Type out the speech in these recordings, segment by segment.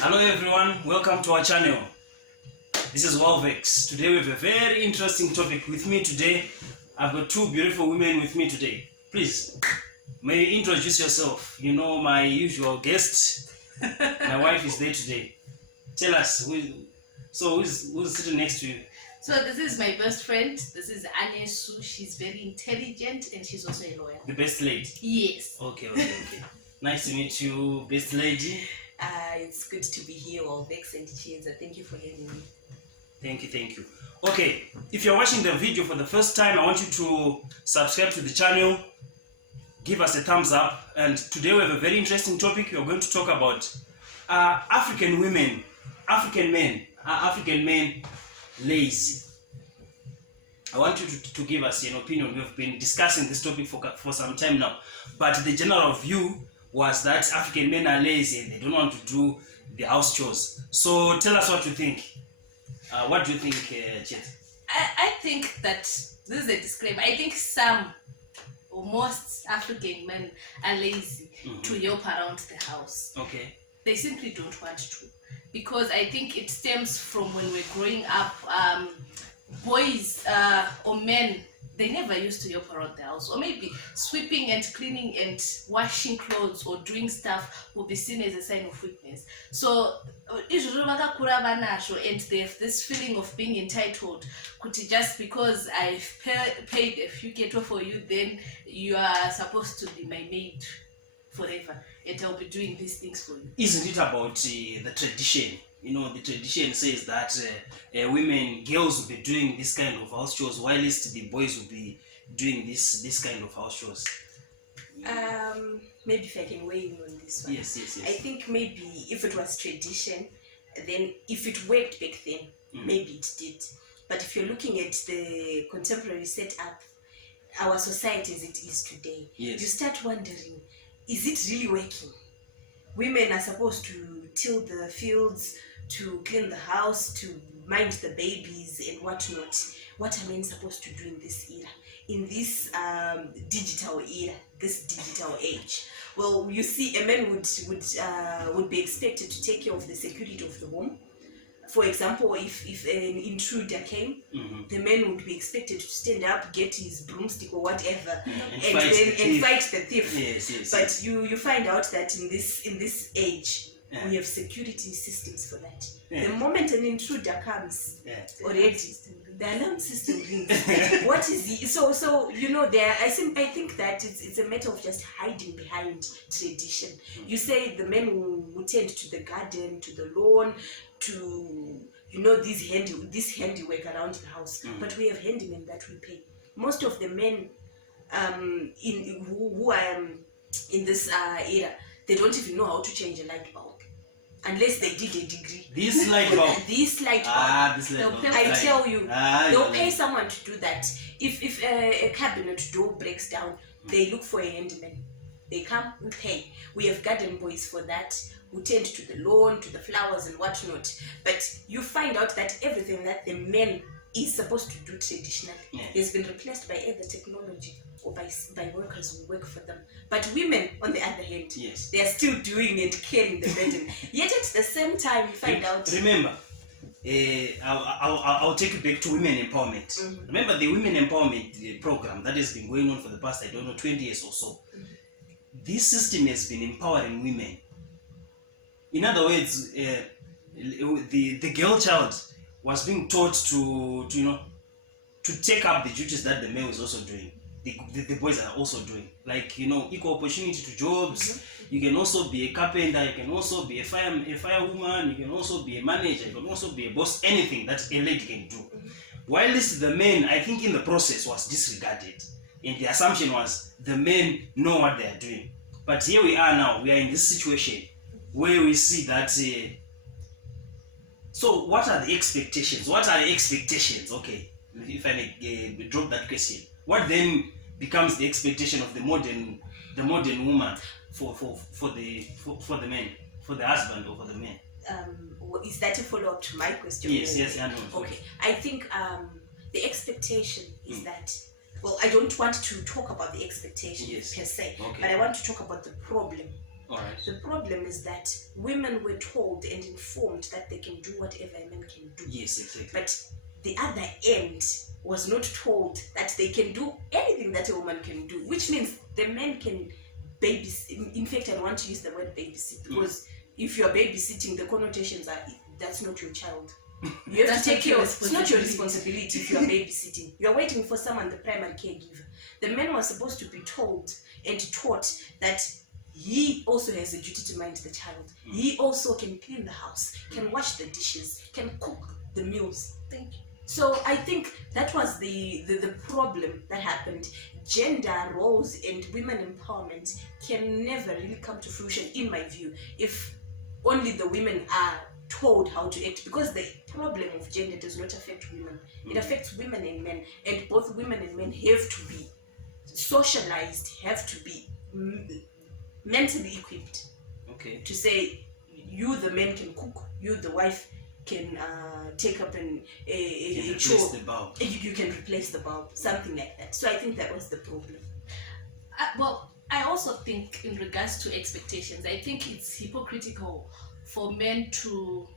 Hello everyone, welcome to our channel. This is Wolvex. Today we have a very interesting topic with me today. I've got two beautiful women with me today. Please, may you introduce yourself. You know my usual guest. My wife is there today. Tell us, who's sitting next to you? So this is my best friend. This is Anesu. She's very intelligent and she's also a lawyer. The best lady? Yes. Okay. Nice to meet you, best lady. It's good to be here, Wolvex and cheers. Thank you for having me. Thank you. Okay, if you're watching the video for the first time, I want you to subscribe to the channel, give us a thumbs up, and today we have a very interesting topic. We are going to talk about African men lazy. I want you to give us an opinion. We've been discussing this topic for some time now, but the general view was that African men are lazy and they don't want to do the house chores. So tell us what you think. What do you think, Chet? I think that this is a disclaimer. I think some or most African men are lazy to help around the house. Okay. They simply don't want to, because I think it stems from when we're growing up. Boys or men, they never used to help around the house, or maybe sweeping and cleaning and washing clothes or doing stuff will be seen as a sign of weakness. So and they have this feeling of being entitled. Just because I've paid a few keto for you, then you are supposed to be my maid forever and I'll be doing these things for you. Isn't it about the tradition? You know, the tradition says that girls will be doing this kind of house chores, whilst the boys will be doing this kind of house chores. Maybe if I can weigh in on this one. Yes. I think maybe if it was tradition, then if it worked back then, maybe it did. But if you're looking at the contemporary setup, our society as it is today, you start wondering, is it really working? Women are supposed to till the fields, to clean the house, to mind the babies and whatnot. What are men supposed to do in this era, in this digital era, this digital age? Well, you see, a man would be expected to take care of the security of the home. For example, if an intruder came, the man would be expected to stand up, get his broomstick or whatever, and fight the thief. Yes. But you find out that in this age, we have security systems for that. The moment an intruder comes, already the alarm system rings. What is he? So you know, I think that it's a matter of just hiding behind tradition. You say the men will tend to the garden, to the lawn, to this handiwork around the house. But we have handymen that we pay. Most of the men who are in this era, they don't even know how to change a light bulb unless they did a degree. This light bulb. This light bulb. I tell you, they'll pay someone to do that. If a cabinet door breaks down, they look for a handyman. They come, we pay. We have garden boys for that, who tend to the lawn, to the flowers and whatnot. But you find out that everything that the men is supposed to do traditionally has been replaced by either technology or by workers who work for them. But women, on the other hand, they are still doing and carrying the burden. Yet at the same time, you find out. Remember, I'll take you back to women empowerment. Remember the women empowerment program that has been going on for the past, 20 years or so. This system has been empowering women. In other words, the girl child was being taught to take up the duties that the male is also doing. The boys are also doing, like equal opportunity to jobs. You can also be a carpenter, you can also be a firewoman, you can also be a manager, you can also be a boss. Anything that a lady can do. While the men, I think, in the process was disregarded, and the assumption was the men know what they are doing. But here we are now. We are in this situation where we see that. So what are the expectations? Okay, if I may drop that question. What then becomes the expectation of the modern woman for the men, for the husband or for the man? Is that a follow-up to my question? Yes, I know. Okay, I think the expectation is that, well, I don't want to talk about the expectation per se, but I want to talk about the problem All right. The problem is that women were told and informed that they can do whatever a man can do. Yes, exactly. But the other end was not told that they can do anything that a woman can do, which means the men can babysit. In fact, I want to use the word babysit because if you're babysitting, the connotations are that's not your child. You have to take care of it. It's not your responsibility if you're babysitting. You're waiting for someone, the primary caregiver. The man was supposed to be told and taught that he also has a duty to mind the child. He also can clean the house, can wash the dishes, can cook the meals. Thank you. So I think that was the problem that happened. Gender roles and women empowerment can never really come to fruition, in my view, if only the women are told how to act, because the problem of gender does not affect women. It affects women and men, and both women and men have to be socialized, have to be mentally equipped. Okay. To say, you the man can cook, you the wife can take up a chore. The bulb. You can replace the bulb, something like that. So I think that was the problem. Well, I also think in regards to expectations, I think it's hypocritical for men to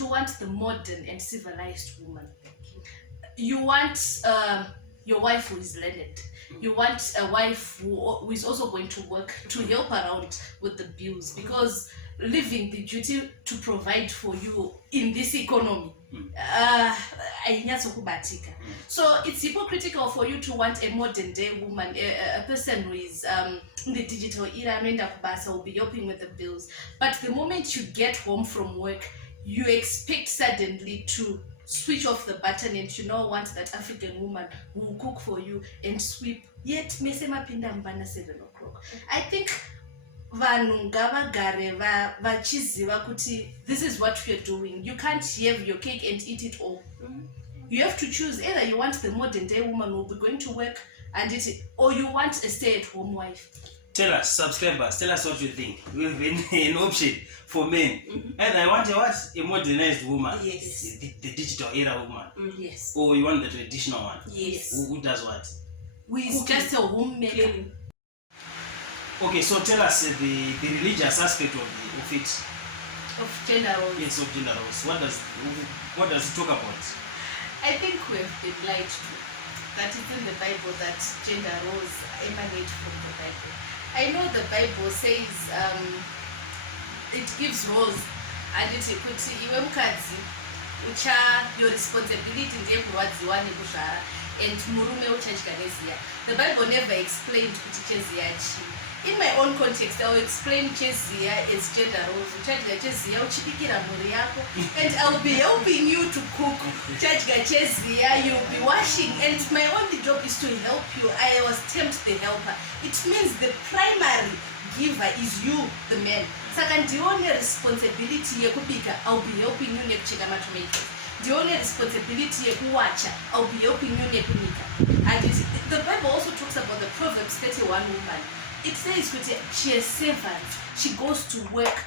want the modern and civilized woman. You want your wife who is learned. You want a wife who is also going to work to help around with the bills, because leaving the duty to provide for you in this economy, so it's hypocritical for you to want a modern day woman, a person who is in the digital era, will be helping with the bills. But the moment you get home from work, you expect suddenly to switch off the button and you now want that African woman who will cook for you and sweep. Yet mesema pinda mbana 7 o'clock. I think vanhu ngavagare vachiziva kuti this is what we're doing. You can't have your cake and eat it all. You have to choose. Either you want the modern day woman who will be going to work and eat it, or you want a stay-at-home wife. Tell us, subscribers, tell us what you think. We've been an option for men. And I want a modernized woman. Yes. The digital era woman. Yes. Or you want the traditional one. Yes. Who does what? Who is just a homemaker. Okay, so tell us the religious aspect of it. Of gender roles. Yes, of gender roles. What does it talk about? I think we have been lied to. That it's in the Bible that gender roles emanate from the Bible. I know the Bible says it gives roles, and it puts iwe mukadzi your responsibility ndiye kurwadziwa nekuzvara and murume uchadya neziya. The Bible never explained kuti cheziya chii. In my own context, I will explain cheziya as gender roles. Uchadya cheziya uchibikira mhuri yako, and I'll be helping you to cook. Uchadya cheziya, you'll be washing, and my only job is to help you. I was termed the helper. It means the primary giver is you, the man. Saka ndione responsibility yekubika, I'll be helping you nekucheka tomatoes. The only responsibility yekuwacha, I'll be helping you nekunika. And the Bible also talks about the Proverbs 31 woman. It says she has servants, she goes to work,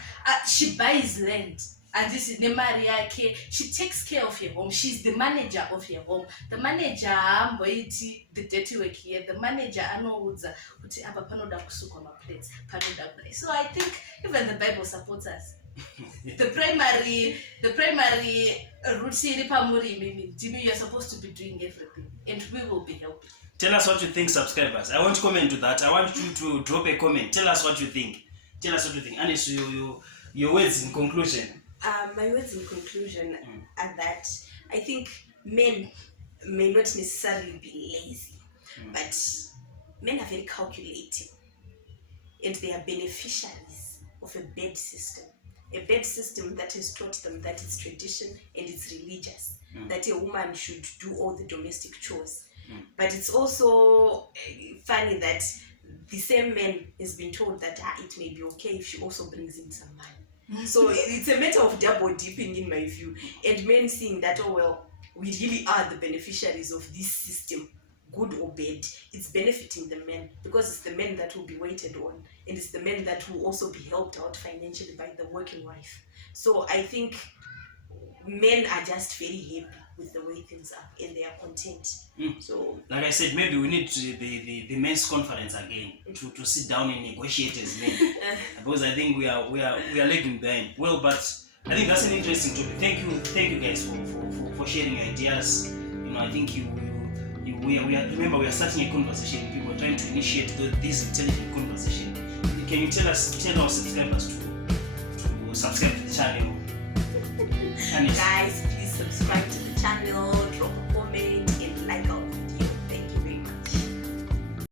she buys land, and this is nemari yake. She takes care of your home. She's the manager of your home. The manager amboiti the dirty work here. The manager anoudza kuti apa panoda kusukwa maplates, panoda kudai. So I think even the Bible supports us. The primary routine pamuri, you're supposed to be doing everything, and we will be helping. Tell us what you think, subscribers. I want to comment to that. I want you to drop a comment. Tell us what you think. Tell us what you think. And it's your words in conclusion. My words in conclusion are that I think men may not necessarily be lazy, but men are very calculating, and they are beneficiaries of a bad system. A bad system that has taught them that it's tradition and it's religious, that a woman should do all the domestic chores. But it's also funny that the same man has been told that it may be okay if she also brings in some money. So it's a matter of double dipping, in my view, and men seeing that, oh well, we really are the beneficiaries of this system, good or bad. It's benefiting the men because it's the men that will be waited on, and it's the men that will also be helped out financially by the working wife. So I think men are just very happy with the way things are and their content. So like I said, maybe we need the men's conference again to sit down and negotiate as men, because I think we are lagging behind. Well, but I think that's an interesting topic. Thank you guys for sharing your ideas. You know, I think we are remember, we are starting a conversation. People are trying to initiate this intelligent conversation. Can you tell our subscribers to subscribe to the channel? guys, please subscribe to the channel, drop